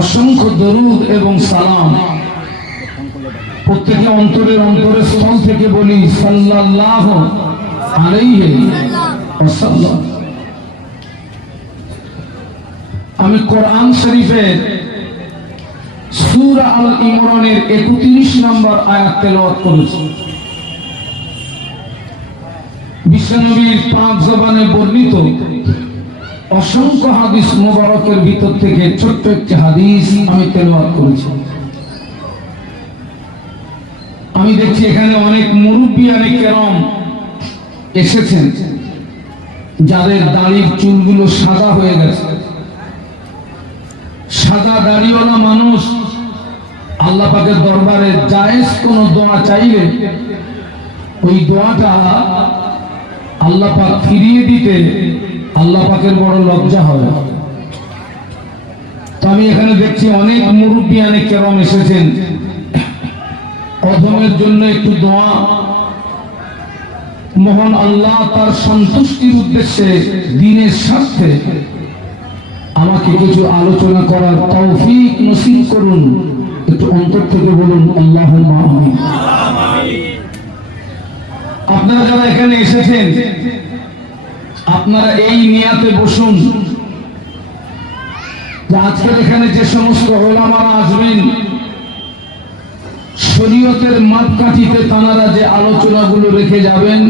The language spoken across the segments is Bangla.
অসংখ্য দরুদ এবং সালাম প্রত্যেকে অন্তরের স্থল থেকে বলি সাল্লাল্লাহু আলাইহি ওয়াসাল্লাম। আমি কোরআন শরীফের সূরা আল ইমরানের 31 নম্বর আয়াত তেলাওয়াত করেছি। বিশ্বনবীর পাক জবানে বর্ণিত অসংখ্য হাদিস মুবারকের ভিতর থেকে ছোট্ট একটি হাদিস আমি তেলাওয়াত করেছি। আমি দেখছি এখানে অনেক মুরব্বী অনেক কেরাম এসেছেন, যাদের দাড়ির চুলগুলো সাদা হয়ে গেছে। সাদা দাড়িওয়ালা মানুষ আল্লাহ পাকের দরবারে জায়েজ কোন দোয়া চাইলে ওই দোয়াটা আল্লাহ পাক ফিরিয়ে দিতে আল্লাহ পাকের বড় লজ্জা হয়। তো আমি এখানে দেখছি অনেক মুরব্বী অনেক কেরাম এসেছেন, অধমের জন্য একটু দোয়া, মহান আল্লাহ তার সন্তুষ্টির উদ্দেশ্যে দ্বীনের স্বার্থে আমাকে কিছু আলোচনা করার তৌফিক নসিব করুন। একটু অন্তর থেকে বলুন আল্লাহুম্মা আমিন। আপনারা যারা এখানে এসেছেন আপনারা এই নিয়াতে বসুন যে আজকের এখানে যে সমস্ত ওলামারা আসবেন শরীয়তের মাপকাঠিতে তাঁরা যে আলোচনাগুলো রেখে যাবেন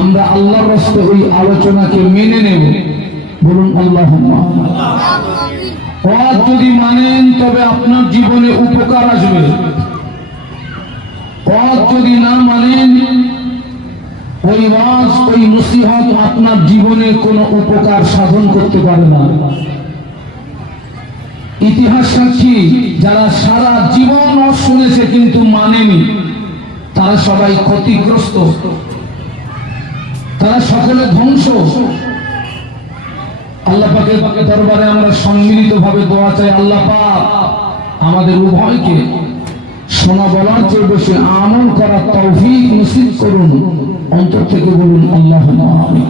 আমরা আল্লাহর রাস্তায় ওই আলোচনাকে মেনে নেব। বলুন আল্লাহুম্মা আমিন। ওয়াজ যদি মানেন তবে আপনার জীবনে উপকার আসবে, ওয়াজ যদি না মানেন ওই ওয়াজ ওই নসিহত আপনার জীবনে কোনো উপকার সাধন করতে পারে না। ইতিহাস সাক্ষী যারা সারা জীবন শুনেছে কিন্তু মানেনি তারা সবাই ক্ষতিগ্রস্ত, তারা সকলে ধ্বংস। আল্লাহ পাকের দরবারে আমরা সম্মিলিত ভাবে দোয়া চাই, আল্লাহ পাক আমাদের উভয়কে শোনা বলার চেয়ে বেশি আমল করার তৌফিক নসিব করুন। অন্তর থেকে বলুন আল্লাহুম্মা আমিন।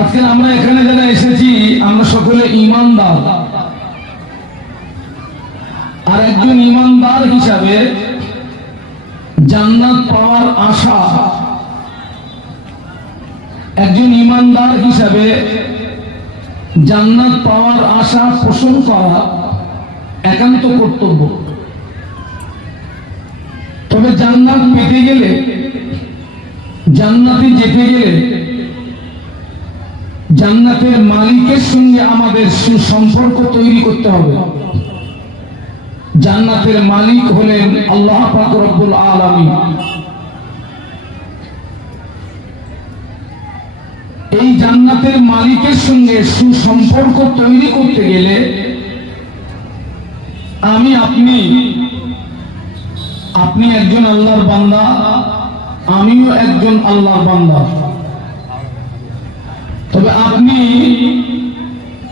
আজকে আমরা এখানে যারা এসেছি আমরা সকলে ঈমানদার, আর একজন ঈমানদার হিসাবে জান্নাত পাওয়ার আশা, একজন ঈমানদার হিসাবে জান্নাত পাওয়ার আশা পোষণ করা একান্ত কর্তব্য। তবে জান্নাত পেতে গেলে, জান্নাতে যেতে গেলে জান্নাতের মালিকের সঙ্গে আমাদের সুসম্পর্ক তৈরি করতে হবে। জান্নাতের মালিক হলেন আল্লাহ পাক রব্বুল আলামিন। এই জান্নাতের মালিকের সঙ্গে সুসম্পর্ক তৈরি করতে গেলে আমি আপনি একজন আল্লাহর বান্দা, আমিও একজন আল্লাহর বান্দা। তবে আপনি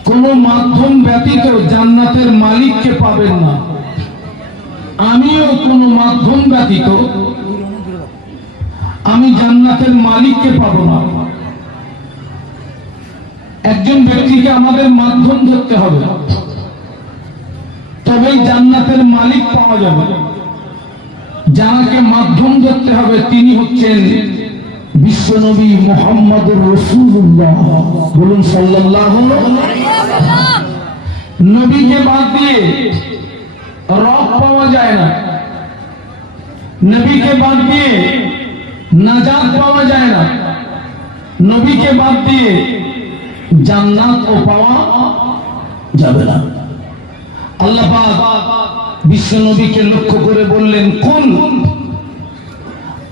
কোন মাধ্যম ব্যতীত জান্নাতের মালিককে পাবেন না, আমিও কোন মাধ্যম ব্যতীত আমি জান্নাতের মালিককে পাব না। একজন ব্যক্তিকে আমাদের মাধ্যম ধরতে হবে, তবেই জান্নাতের মালিক পাওয়া যাবে। যাকে মাধ্যম ধরতে হবে তিনি হচ্ছেন বিশ্বনবী মুহাম্মদুর রাসূলুল্লাহ। বলুন সাল্লাল্লাহু আলাইহি ওয়াসাল্লাম। নবীকে বাদ দিয়ে রব পাওয়া যায় না, নবীকে বাদ দিয়ে নাজাত পাওয়া যায় না, নবীকে বাদ দিয়ে জান্নাতও পাওয়া যাবে না। আল্লাহ পাক বিশ্বনবীকে লক্ষ্য করে বললেন কোন,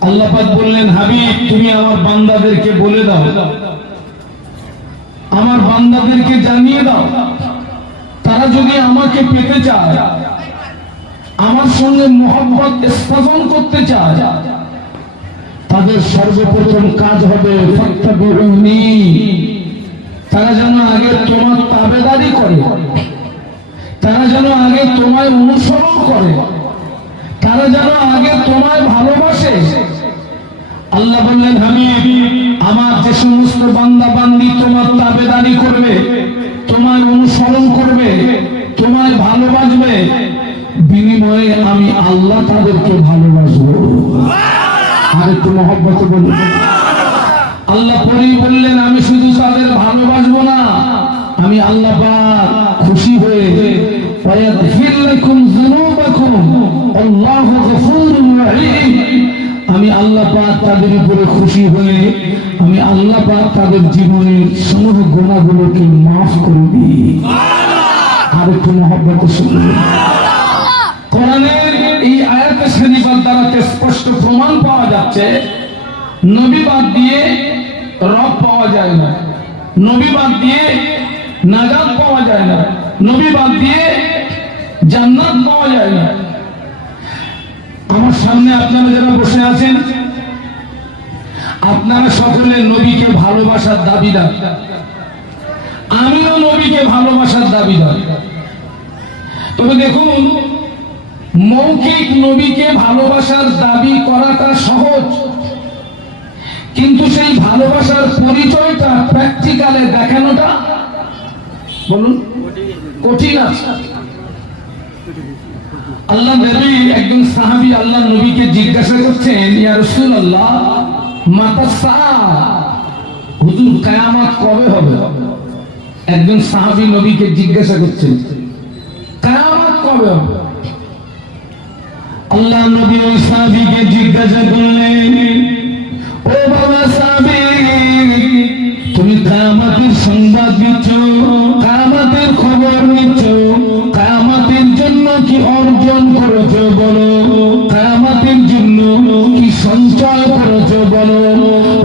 আল্লাহ পাক বললেন হাবিব তুমি আমার বান্দাদেরকে বলে দাও, আমার বান্দাদেরকে জানিয়ে দাও তারা যদি আমাকে পেতে চায়, আমার সঙ্গে মহব্বত স্থাপন করতে চায়, তাদের সর্বপ্রথম কাজ হবে ফাত্তাবিউনি, তারা যেন আগে তোমার তাবেদারি করে, তারা যেন আগে তোমায় অনুসরণ করে, তারা যেন আগে তোমায় ভালোবাসে। আল্লাহ বললেন হাবিব আমার যে সমস্ত বান্দা বান্দি তোমার তাবেদারি করবে, নয়, আমি আল্লাহ তাদেরকে ভালোবাসবো। আর একটু মহব্বতে বলুন। আল্লাহ পরেই বললেন, আমি শুধু তাদের ভালোবাসবো না, আমি আল্লাহ পাক খুশি হয়ে ওয়ায়াগফির লাকুম যুনুবাকুম আল্লাহু গফুরুর রহিম, আমি আল্লাহ পাক তাদের উপরে খুশি হয়ে আমি আল্লাহ পাক তাদের জীবনের সমস্ত গুনাহগুলোকে মাফ করে দিই। আর একটু মহব্বতে শুনুন। কোরআনের এই আয়াতে শরীফার দ্বারা স্পষ্ট প্রমাণ পাওয়া যাচ্ছে, নবী বাদ দিয়ে রব পাওয়া যায় না, নবী বাদ দিয়ে নাজাত পাওয়া যায় না, নবী বাদ দিয়ে জান্নাত পাওয়া যায় না। আমার সামনে আপনারা যারা বসে আছেন, আপনারা সকলে নবীকে ভালোবাসার দাবিদার, আমিও নবীকে ভালোবাসার দাবিদার। তবে দেখুন, মৌখিক নবীকে ভালোবাসার দাবি করাটা সহজ, কিন্তু সেই ভালোবাসার পরিচয়টা প্র্যাকটিক্যালে দেখানোটা বলুন কঠিন আছে। আল্লাহ নবী, একজন সাহাবী আল্লাহ নবীকে জিজ্ঞাসা করছেন, ইয়া রাসূলুল্লাহ মাতা সাআ, হুজুর কিয়ামত কবে হবে? একজন সাহাবী নবীকে জিজ্ঞাসা করছেন, কিয়ামত কবে হবে? আল্লাহ নবী ওই সাহাবীকে জিজ্ঞাসা করলেন, ও বাবা সাহাবী, তুমি কিয়ামতের সংবাদ দিচ্ছ, কিয়ামতের খবর নিচ্ছ, কিয়ামতের জন্য কি অর্জন করেছো বলো, কিয়ামতের জন্য কি সঞ্চয় করেছো বলো।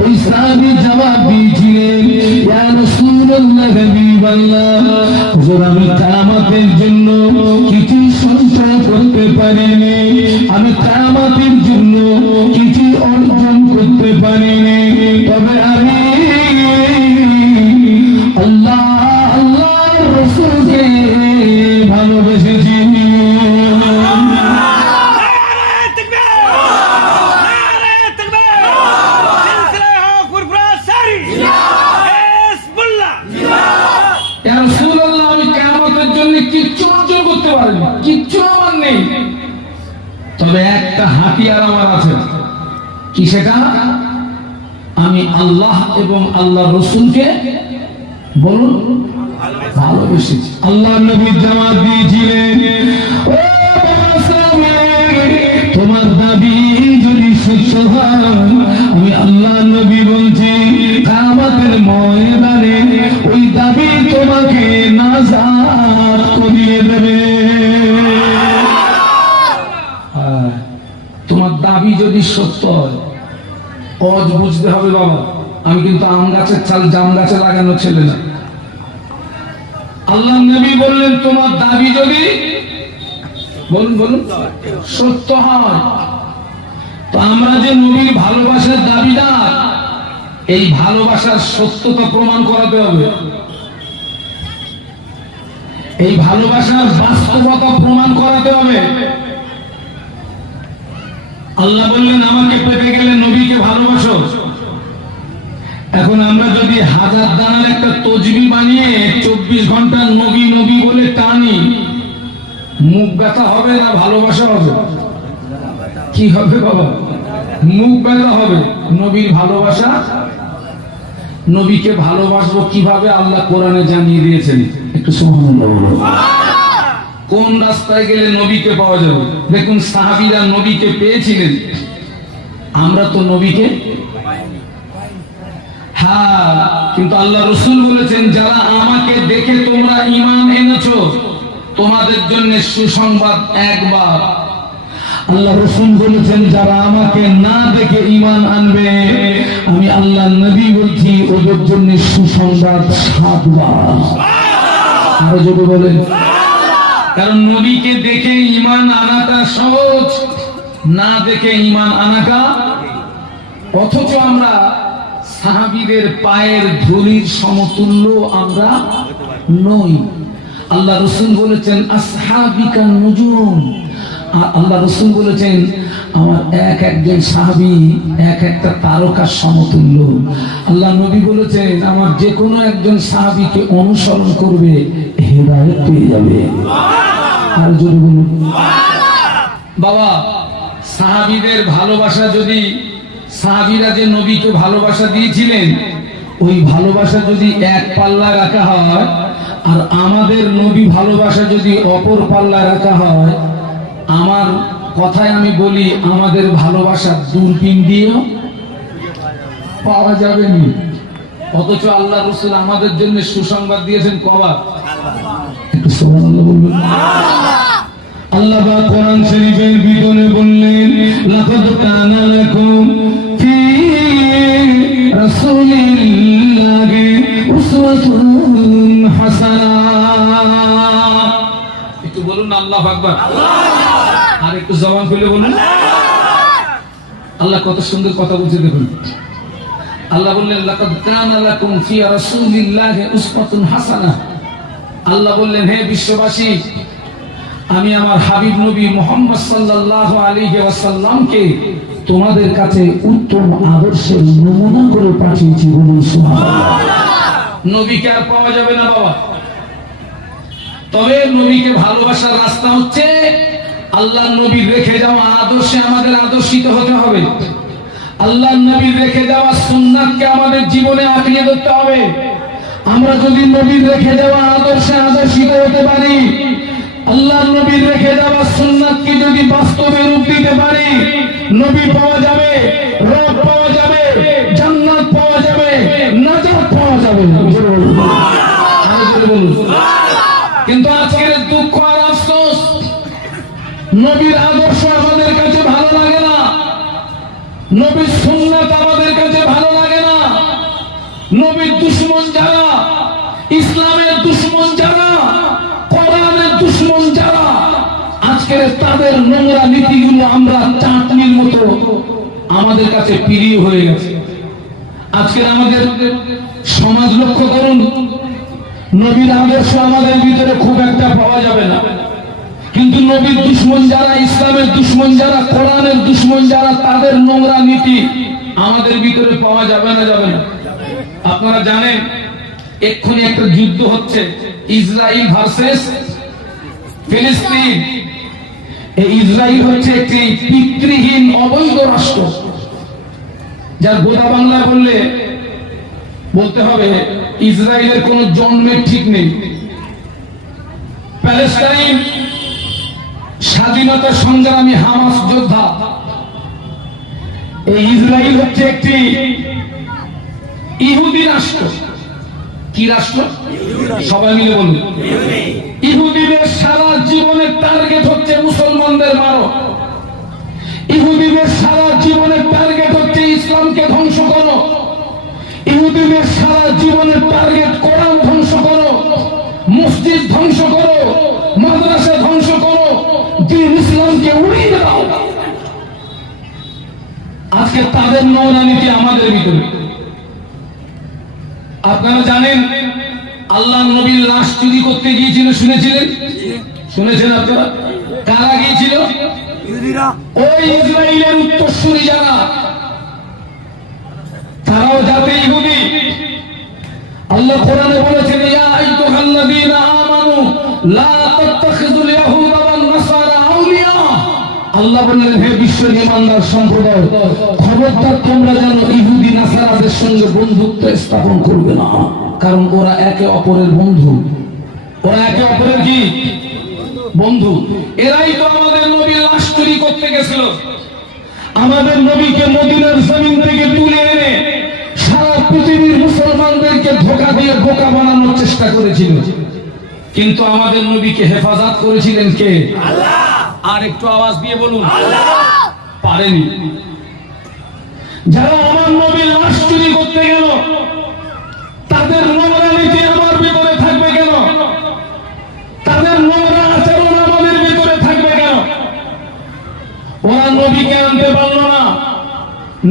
ওই সাহাবী জবাব দিয়েছিলেন, ইয়া রাসূলুল্লাহ হাবিবাল্লাহ, হুজুর আমি কিয়ামতের জন্য কিছু সঞ্চয় করতে পারিনি, আমি কিয়ামতের জন্য কিছু অর্জন করতে পারিনি, তবে আমি আল্লাহ আল্লাহর রাসূলকে ভালোবেসেছি। ইয়া রাসূলুল্লাহ, আমি কিয়ামতের জন্য কিচ্ছু অর্জন করতে পারিনি, কিচ্ছু আমার নেই, তবে একটা হাতিয়ার আমার আছে। কি সেটা? আমি আল্লাহ এবং আল্লাহ রাসূলকে বলুন ভালোবেসেছি। আল্লাহ নবী জবাব দিয়েছিলেন, ও তোমার দাবি যদি সত্য হয়, আমি আল্লাহ নবী বলছি কিয়ামতের ময়দানে ওই দাবি তোমাকে নাজাত করিয়ে দেবে। তোমার দাবি যদি সত্য হয়, অজ বুঝতে হবে বাবা, আমি কিন্তু আম গাছের চাল জাম গাছে লাগানো ছেলে না। আল্লাহ নবী বললেন, তোমার দাবি যদি বলুন বলুন সত্য হয়, তো আমরা যে নবীর ভালোবাসার দাবিদার, এই ভালোবাসার সত্যতা প্রমাণ করাতে হবে, এই ভালোবাসার বাস্তবতা প্রমাণ করাতে হবে। আল্লাহ বললেন, আমাকে পেতে গেলে নবীকে ভালোবাসো। এখন আমরা যদি 1000 দানার একটা তসবিহ বানিয়ে 24 ঘন্টা নবী নবী বলে টানি, মুখ ব্যথা হবে না ভালোবাসা হবে? কি হবে বাবা? মুখ ব্যথা হবে। নবীর ভালোবাসা, নবীকে ভালোবাসবো কিভাবে আল্লাহ কোরআনে জানিয়ে দিয়েছেন, একটু সুবহানাল্লাহ বলুন। কোন রাস্তায় গেলে নবীকে পাওয়া যাবে? দেখুন, সাহাবীরা নবীকে পেয়েছিলেন, আমরা তো নবীকে হ্যাঁ, কিন্তু আল্লাহ রাসূল বলেছেন, যারা আমাকে দেখে তোমরা ঈমান এনেছো, তোমাদের জন্য সুসংবাদ একবার। আল্লাহ রাসূল বলেছেন, যারা আমাকে না দেখে ঈমান আনবে, আমি আল্লাহ নবী বলছি ওদের জন্য সুসংবাদ 7 বার। আরো যদি বলেন, কারণ নবীকে দেখে ঈমান আনাটা সহজ, না দেখে ঈমান আনাটা। অথচ আমরা সাহাবীদের পায়ের ধুলির সমতুল্য আমরা নই। আল্লাহ রাসূল বলেছেন, আসহাবিকা নুজুম, আর আল্লাহ রাসূল বলেছেন, আমার এক একজন সাহাবী এক একটা তারকার সমতুল্য। আল্লাহ নবী বলেছেন, আমার যে কোনো একজন সাহাবীকে অনুসরণ করবে হেদায়েত পেয়ে যাবে। আর জোরে বলুন। বাবা, সাহাবীদের ভালোবাসা যদি, সাহাবীরা যে নবীকে ভালোবাসা দিয়েছিলেন, ওই ভালোবাসা যদি এক পাল্লা রাখা হয়, আর আমাদের নবী ভালোবাসা যদি অপর পাল্লা রাখা হয়, আমার কথায় আমি বলি, আমাদের ভালোবাসা দূরবীন দিয়েও পাওয়া যাবে না। অথচ আল্লাহ রাসূল আমাদের জন্য সুসংবাদ দিয়েছেন কবার? একটু সুবহানাল্লাহ বলবেন। আল্লাহ পাক কোরআন শরীফের ভিতরে বললেন, লাকাদ কানা লাকুম ফি রাসূলিল্লাহি উসওয়াতুন হাসানাহ। একটু বলুন আল্লাহু আকবার। আর একটু জবান খুলে বলুন। আল্লাহ কত সুন্দর কথা বলছে দেখুন। আল্লাহ বললেন, লাকাদ কানা লাকুম ফি রাসূলিল্লাহি উসওয়াতুন হাসানাহ। আল্লাহ বললেন, হে বিশ্ববাসী, আমি আমার হাবিব নবী মুহাম্মদ সাল্লাল্লাহু আলাইহি ওয়াসাল্লামকে তোমাদের কাছে উত্তম আদর্শের নমুনা করে পাঠিয়েছি। বলুন সুবহানাল্লাহ। নবীকে আর পাওয়া যাবে না বাবা। তবে নবীকে ভালোবাসার রাস্তা হচ্ছে আল্লাহর নবীর রেখে যাওয়া আদর্শে আমাদের আদর্শিত হতে হবে। আল্লাহর নবীর রেখে যাওয়া সুন্নাতকে আমাদের জীবনে আঁকড়ে ধরতে হবে। আমরা যদি নবীর রেখে যাওয়া আদর্শে আদর্শিত হতে পারি, আল্লাহর নবীর রেখে যাওয়া সুন্নাতকে যদি বাস্তবে রূপ দিতে পারি, নবী পাওয়া যাবে, রব পাওয়া যাবে, জান্নাত পাওয়া যাবে, নাজাত পাওয়া যাবে। কিন্তু আজকের দুঃখ আর আফসোস, নবীর আদর্শ আমাদের কাছে ভালো লাগে না, নবীর সুন্নাত আমাদের কাছে ভালো লাগে না। নবীর দুশমন যারা, ইসলামের দুশমন যারা, কোরআনের দুশমন যারা, আজকের তাদের নোংরা নীতিগুলো আমরা চাটনির মতো আমাদের কাছে প্রিয় হয়ে গেছে। আজকের আমাদের সমাজ লক্ষ্য করুন, নবীর আদর্শ আমাদের ভিতরে খুব একটা পাওয়া যাবে না, কিন্তু নবীর দুশমন যারা, ইসলামের দুশমন যারা, কোরআনের দুশমন যারা, তাদের নোংরা নীতি আমাদের ভিতরে পাওয়া যাবে না, যাবে না। আপনারা জানেন এক্ষুনি একটা যুদ্ধ হচ্ছে, ইসরায়েল ভার্সেস ফিলিস্তিন। এই ইসরায়েল হচ্ছে একটি পিতৃহীন অবৈধ রাষ্ট্র, যার গোদা বাংলায় বলতে হবে ইসরায়েলের কোন জন্মের ঠিক নেই। প্যালেস্টাইন স্বাধীনতা সংগ্রামী হামাস যোদ্ধা। এই ইসরায়েল হচ্ছে একটি ইহুদি রাষ্ট্র। কি রাষ্ট্র? সবাই মিলে বলুন। ইহুদিদের সারা জীবনের টার্গেট হচ্ছে মুসলমানদের মারো। ইহুদিদের সারা জীবনের টার্গেট হচ্ছে ইসলামকে ধ্বংস করো। ইহুদিদের সারা জীবনের টার্গেট কোরআন ধ্বংস করো, মসজিদ ধ্বংস করো, মাদ্রাসা ধ্বংস করো, দিন ইসলামকে উড়িয়ে দাও। আজকে তাদের নোংরা নীতি আমাদের ভিতরে। আপনারা জানেন আল্লাহ নবীর লাশ চুরি করতে গিয়েছিল, শুনেছিলেন? শুনেছেন আপনারা? কারা গিয়েছিল? ওই ইসরায়েলের উত্তরসূরি যারা, তারাও যাতে ইহুদি। আল্লাহ কোরআনে বলেছেন, ইয়া আইয়ুহাল্লাযীনা আমানু লা তাত্তাখিযুল ইয়াহুদা ওয়ান নাসারা আউলিয়া। আল্লাহ বললেন, হে বিশ্বের ঈমানদার সম্প্রদায়, খবরদার তোমরা যেন ইহুদি নাসারাদের সঙ্গে বন্ধুত্ব স্থাপন করবে না, কারণ ওরা একে অপরের বন্ধু। ওরা একে অপরের কি বন্ধু? এরাই তো আমাদের নবীর লাশ চুরি করতে গেছিল। আমাদের নবীকে মদিনার জমিন থেকে তুলে এনে সারা পৃথিবীর মুসলমানদেরকে ধোঁকা দিয়ে বোকা বানানোর চেষ্টা করেছিল, কিন্তু আমাদের নবীকে হেফাজত করেছিলেন কে? আল্লাহ। আর একটু আওয়াজ দিয়ে বলুন, আল্লাহ। পারেনি। যারা আমার নবীর লাশ চুরি করতে গেল, তাদের নোংরা নীতি আমার ভিতরে থাকবে কেন? তাদের নোংরা আচরণ আমাদের ভিতরে থাকবে কেন? ওরা নবীকে আনতে পারল না,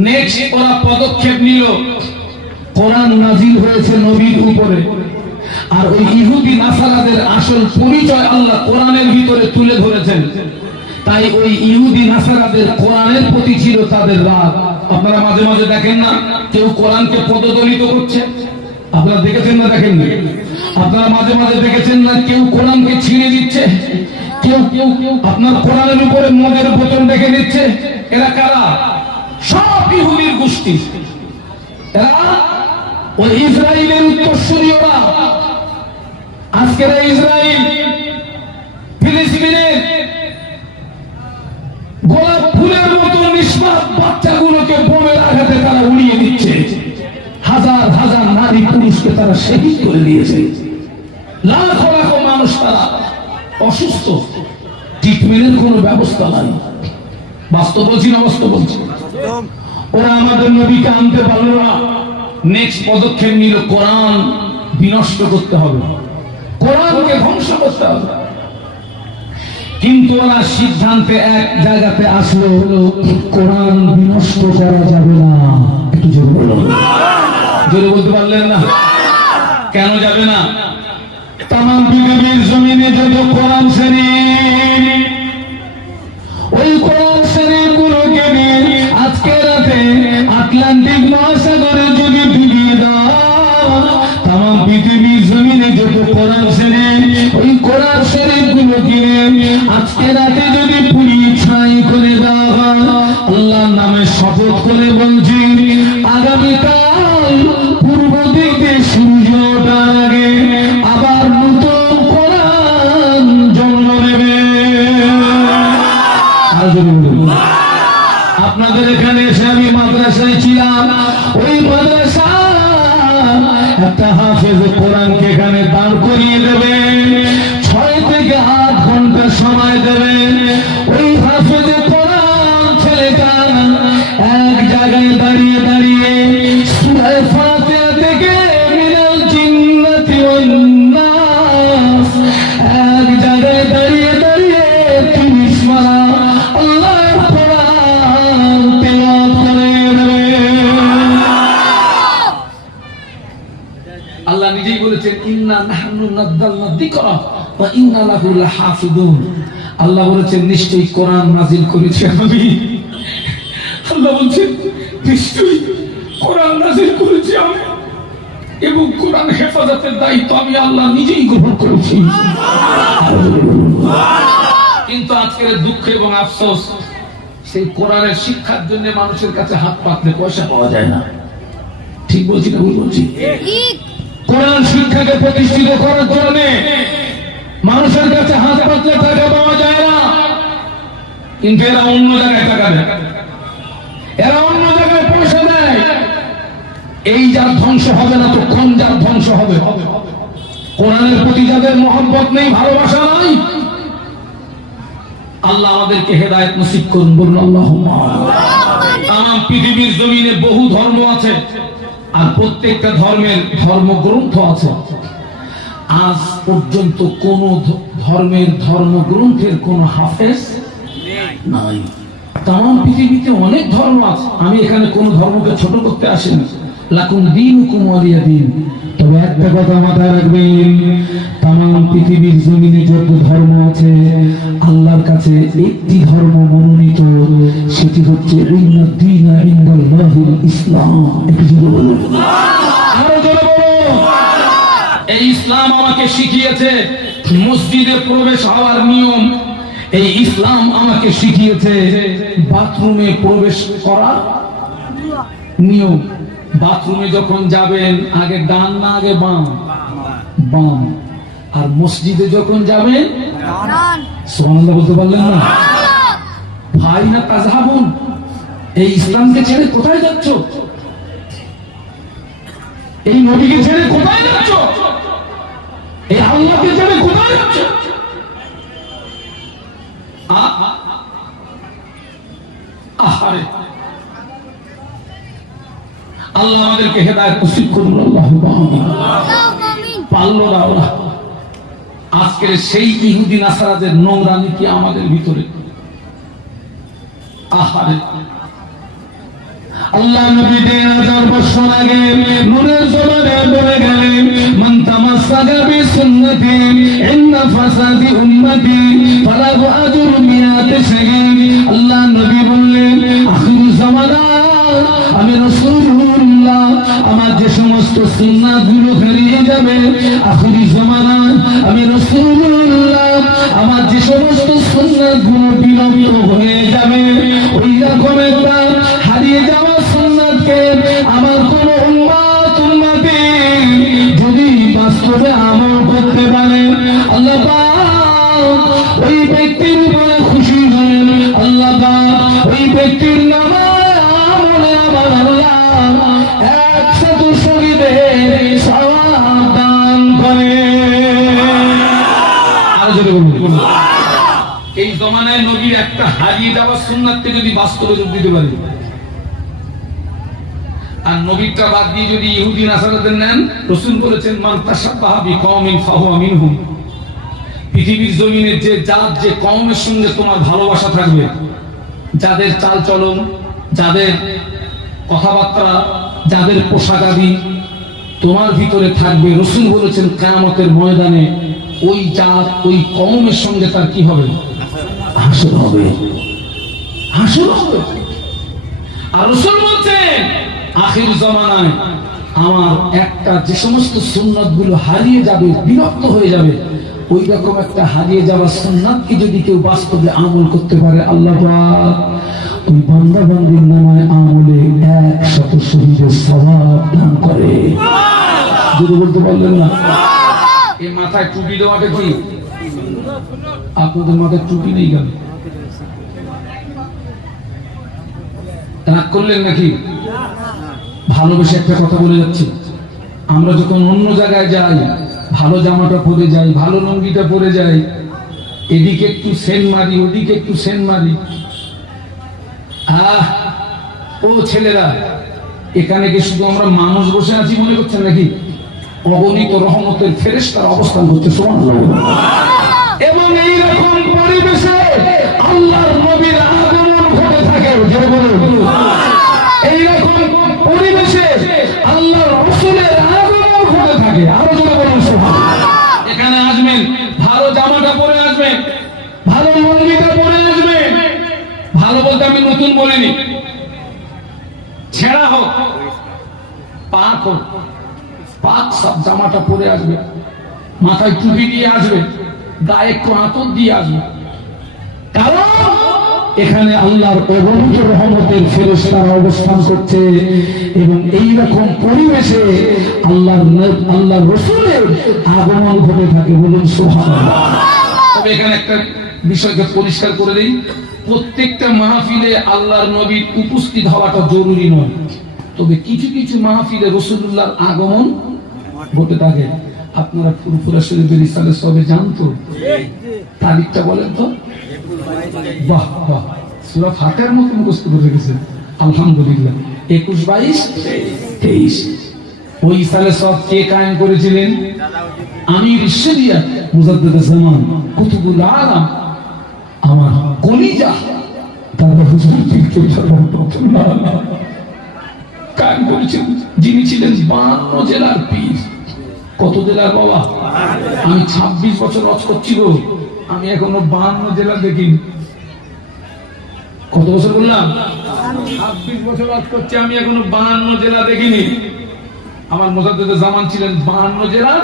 নেক্সট ওরা পদক্ষেপ নিল। কোরআন নাজিল হয়েছে নবীর উপরে, আর ওই ইহুদি নাসারাদের আসল পরিচয় আল্লাহ কোরআনের ভিতরে তুলে ধরেছেন। তাই ওই ইহুদি নাসারাদের কোরআনের প্রতি ছিল তাদের রাগ। আপনারা মাঝে মাঝে দেখেন না, কেউ কোরআনকে পদদলিত করছে? আপনারা দেখেছেন না? দেখেন না? আপনারা মাঝে মাঝে দেখেছেন না, কেউ কোরআনকে ছিঁড়ে দিচ্ছে, কেউ আপনার কোরআনের উপরে মদের বোতল রেখে দিচ্ছে। এরা কারা? সব ইহুদির গোষ্ঠী। এরা ওই ইসরায়েলের উত্তরসূরিরা। আজকের ইসরায়েল ফিলিস্তিনের গোলাপ ফুলের মতো নিষ্পাপ বাচ্চাগুলোকে বোমের আঘাতে তারা উড়িয়ে দিচ্ছে। হাজার হাজার নারী পুরুষকে তারা শহীদ করে দিয়েছে। লাখ লাখ মানুষ তারা অসুস্থ, ট্রিটমেন্টের কোনো ব্যবস্থা নাই। বাস্তব বলছি না বাস্তব বলছি? ওরা আমাদের নবীকে আনতে পারলো না। নেক্সট পদক্ষেপ নিল কোরআন বিনষ্ট করতে হবে, কোরআনকে ধ্বংস করতে হবে। কিন্তু ওরা সিদ্ধান্তে এক জায়গাতে আসলো, কোরআন বিনষ্ট করা যাবে না। একটু জোরে বলুন। জোরে বলতে পারলেন না? কেন যাবে না? তাম পৃথিবীর জমিনে যত কোরআন শরীফ, ওই কোরআন শরীফ গুলোকে নিয়ে আজকে রাতে আটলান্টিক মহাসাগরে যদি ডুবিয়ে দাও, তাম পৃথিবীর জমিনে যত কোরআন শরীফ, ওই কোরআন শরীফ গুলোকে নিয়ে আজকে রাতে যদি পুড়িয়ে ছাই করে দেওয়া হয়, আল্লাহর নামে শপথ করে বলছি, আগামীকাল পূর্ব দিকে সূর্য ওঠার আগে আবার নতুন কোরআন জন্ম নেবে। আপনাদের এখানে এসে আমি মাদ্রাসায় ছিলাম, ওই মাদ্রাসা একটা হাফেজ কোরআনকে এখানে দাঁড় করিয়ে দেবে, 6 থেকে 8 ঘন্টা সময় দেবে। ওই হাফেজ কোরআন ছেলেটা এক জায়গায় দাঁড়িয়ে দাঁড়িয়ে সূরা ফাতিহা থেকে মিনাল জিন্নাতি ওয়ান নাস এক জায়গায় দাঁড়িয়ে দাঁড়িয়ে 30 মারা আল্লাহর কোরআন তেলাওয়াত করে দেবে। আল্লাহ নিজেই বলেছেন, ইন্না নাহনু নাযালনা যিকরা ওয়া ইন্না লাহু লাহাফিজুন। আল্লাহ বলেছেন, নিশ্চয়ই কোরআন নাযিল করেছি আমি। আল্লাহ বলছেন, নিশ্চয়ই কোরআন নাযিল করেছি আমি, এবং কোরআন হেফাজতের দায়িত্ব আমি আল্লাহ নিজেই গ্রহণ করেছি। কিন্তু আজকের দুঃখ এবং আফসোস, সেই কোরআনের শিক্ষার জন্য মানুষের কাছে হাত পাতলে পয়সা পাওয়া যায় না। ঠিক বলছি না ভুল বলছি? কোরআন শিক্ষাকে প্রতিষ্ঠিত করার জন্য মানুষের কাছে হাত পাতলে টাকা পাওয়া যায় না। কিন্তু এরা অন্য জায়গায় টাকা দেয়, এরা অন্য জায়গায় পয়সা দেয়। এই যার ধ্বংস হবে না তো কোন যার ধ্বংস হবে? কোরআনের প্রতি যাদের মহব্বত নেই, ভালোবাসা নাই, আল্লাহ আমাদেরকে হেদায়েত নসিব করুন। বলুন আল্লাহুম্মা। তাম পৃথিবীর জমিনে বহু ধর্ম আছে, আর প্রত্যেকটা ধর্মের ধর্মগ্রন্থ আছে। আজ পর্যন্ত কোন ধর্মের ধর্মগ্রন্থের কোন হাফেজ নাই। তাম পৃথিবীতে অনেক ধর্ম আছে, আমি এখানে কোন ধর্মকে ছোট করতে আসিনি। লাকুম দীনুকুম ওয়ালিয়া দীন। তবে একটা কথা মাথায় রাখবেন, তাম পৃথিবীর জমিনে যত ধর্ম আছে, আল্লাহর কাছে একটি ধর্ম মনোনীত, সেটি হচ্ছে ইন্নাদ দীনা ইনদাল্লাহিল ইসলাম। একটু জোরে বলুন, আরো জোরে বলুন। এই ইসলাম আমাকে শিখিয়েছে মসজিদে প্রবেশ হওয়ার নিয়ম। এই ইসলাম আমাকে শিখিয়েছে বাথরুমে প্রবেশ করার নিয়ম। বাথরুমে যখন যাবেন আগে ডান না আগে বাম? বাম। আর মসজিদে যখন যাবেন সুবহানাল্লাহ বলতে পারলেন না? ভাই না তাযহাবুন, এই ইসলামকে ছেড়ে কোথায় যাচ্ছ? এই নবীকে ছেড়ে কোথায় যাচ্ছ? এই আল্লাহকে ছেড়ে কোথায় যাচ্ছ? আহারে, আল্লাহ আমাদেরকে হেদায়েত নসিব করুন। আল্লাহুম্মা আমিন। পারলো না ওরা। আজকের সেই ইহুদি নাসারাদের নোংরা নীতি আমাদের ভিতরে। আহারে, আল্লাহ নবী 1000 বছর আগে নূরের জবানে বলে গেলেন, মান তামাসসাকা বিসুন্নতি ইন্না ফাসাদি উম্মতি ফালাহু আজরু মিয়াতি শাহীদ। আল্লাহ নবী বললেন, আখির জামানা আমি রাসূলুল্লাহ, আমার যে সমস্ত সুন্নাতগুলো হারিয়ে যাবে, আখির জামানা আমি রাসূলুল্লাহ আমার যে সমস্ত সুন্নাতগুলো বিলম্ব হয়ে যাবে, ওই রকম একটা হারিয়ে যাওয়া সুন্নাতকে আমার কোন উম্মতে যদি বাস্তবে আমল করতে পারে, আল্লাহ পাক ওই ব্যক্তির উপরে খুশি হন। আল্লাহ পাক ওই ব্যক্তির নামে আমলে আমার আল্লাহ 100 শহীদের সওয়াব দান করে। আর যদি বলুন, এই জমানায় নবীর একটা হারিয়ে যাওয়া সুন্নাতকে যদি বাস্তবে রূপ দিতে পারে, আর নবীটা বাদ দিয়ে যদি ইহুদি নাসারাদের নেন, রাসূল বলেছেন মান তাশাব্বাহা বিকওমিন ফাহুয়া মিনহুম। পৃথিবীর জমিনে যে জাত, যে কওমের সঙ্গে তোমার ভালোবাসা থাকবে, যাদের চাল চলন, যাদের কথাবার্তা, যাদের পোশাক আদি তোমার ভিতরে থাকবে, রাসূল বলেছেন কিয়ামতের ময়দানে ওই জাত, ওই কওমের সঙ্গে তার কি হবে? হাসর হবে, হাসর হবে। আর রাসূল বলছেন আখির জামানায় আমার একটা যে সমস্ত সুন্নাতগুলো হারিয়ে যাবে, বিলুপ্ত হয়ে যাবে, ওই রকম একটা হারিয়ে যাওয়া সুন্নাতকে যদি কেউ বাস্তবে আমল করতে পারে, আল্লাহ পাক ওই বান্দা বান্দির নামে আমলে 100 শহীদের সওয়াব দান করে। যদি বলতে পারলেন না, এই মাথায় টুপি দেওয়াটা কি? আপনাদের মাথায় টুপি নেই কেন? রাগ করলেন নাকি? ভালোবেসে একটা কথা বলে যাচ্ছি, আমরা যখন অন্য জায়গায় যাই, ভালো জামাটা পরে যাই, ভালো লুঙ্গিটা পরে যাই, এদিকে একটু সেন মারি, ওদিকে একটু সেন মারি। ও ছেলেরা, এখানে কি শুধু আমরা মানুষ বসে আছি মনে করছেন নাকি? অগণিত রহমতের ফেরেশতারা অবস্থান করছে। সুবহানাল্লাহ। এবং এইরকম পরিবেশে আল্লাহর নবীর আগমন ঘটে থাকে। জোরে বলুন, এইরকম পরিবেশে আল্লাহর রাসূলের আগমন ঘটে থাকে। আরো জোরে বলুন সুবহানাল্লাহ। এখানে আসবেন, ভালো জামাটা পরে আসবেন, ভালো লুঙ্গিটা পরে আসবেন। ভালো বলতে আমি নতুন বলিনি, ছেঁড়া হোক, পাক হোক, পাক সব জামাটা পরে আসবে, মাথায় টুপি দিয়ে আসবে, গায়ে একটু আতর দিয়ে আসবে। কারণ এখানে আল্লাহর অগণিত রহমতের ফেরেশতারা অবস্থান করছে এবং এই রকম পরিবেশে আল্লাহর রাসূলের আগমন ঘটে থাকে। বলুন সুবহানাল্লাহ। তবে এখানে একটা বিষয়কে পরিষ্কার করে দেই, প্রত্যেকটা মাহফিলে আল্লাহর নবীর উপস্থিত হওয়াটা জরুরি নয়, তবে কিছু কিছু মাহফিলে রাসূলুল্লাহর আগমন ঘটে থাকে। আপনারা ফুরফুরা শরীফের ইসালে সবে জানতো? তারিখটা বলেন তো? বাহ বাহ, সূরা ফাতিহার মতো মুখস্থ করে গেছেন, আলহামদুলিল্লাহ। 21, 22, 23 ওই সালে সব কে কায়েম করেছিলেন? আমির শরিয়ত মুজাদ্দিদ জামান কুতুবুল আলম, আমার কলিজা দাদা হুজুর পীর রহমাতুল্লাহ কায়েম করেছিলেন, যিনি ছিলেন 52 জেলার পীর। কত জেলার বাবা? আমি 26 বছর ওয়াজ করছি গো, আমি এখনো 52 জেলা দেখিনি। কত বছর বললাম? 26 বছর ওয়াজ করছি, আমি এখনো 52 জেলা দেখিনি। আমার মুজাদ্দিদ জামান ছিলেন 52 জেলার।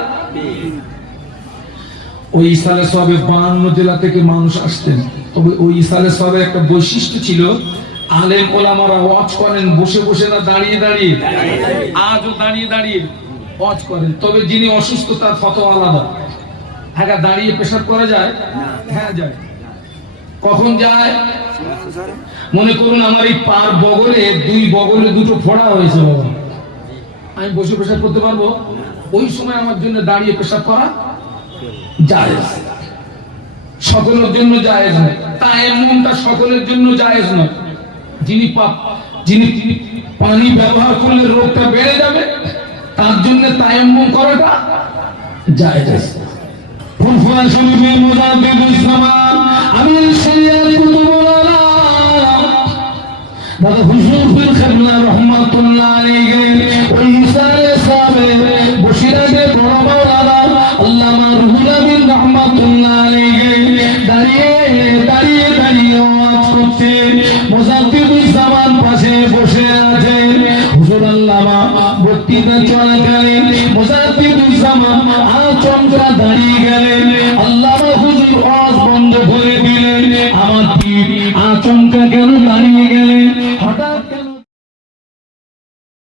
ওই সালে সবে 52 জেলা থেকে মানুষ আসতেন। তবে ওই সালে সবে একটা বৈশিষ্ট্য ছিল, আলেম ওলামারা ওয়াজ করেন বসে বসে না, দাঁড়িয়ে দাঁড়িয়ে। আজও দাঁড়িয়ে দাঁড়িয়ে ওয়াজ করেন, তবে যিনি অসুস্থ তার ফতোয়া আলাদা। হ্যাঁ, দাঁড়িয়ে পেশাব করা যায়? হ্যাঁ যায়। কখন যায়? মনে করুন আমার এই পার বগলে, 2 বগলে 2টো ফোড়া হয়েছে বাবা, আমি বসে পেশাব করতে পারবো? ওই সময় আমার জন্য দাঁড়িয়ে পেশাব করা জায়েজ, সকলের জন্য জায়েজ নয়। তায়াম্মুমটা সকলের জন্য জায়েজ নয়। যিনি পানি ব্যবহার করলে রোগটা বেড়ে যাবে, তার জন্য তায়াম্মুম করাটা জায়েজ আছে। ফুরফুরা শরীফে মুজাদ্দিদুস জামান আমির শরিয়ত কুতুবুল আলম দাদা হুজুর পীর খিবলা রহমাতুল্লাহ আলাইহি ওই ইসালে সাহেব বসিরাতে বড় মাওলানা আল্লামা রুহুল আমিন রহমাতুল্লাহ আলাইহি দাঁড়িয়ে দাঁড়িয়ে দাঁড়িয়ে ওয়াজ করতে, মুজাদ্দিদুস জামান পাশে বসে আছেন। হুজুর আল্লামা বক্তৃতা চলাকালীন মুজাদ্দিদুস জামান আচমকা দাঁড়িয়ে গেলেন। আল্লামা হুজুর আচমকা কেন দাঁড়িয়ে গেলেন? হঠাৎ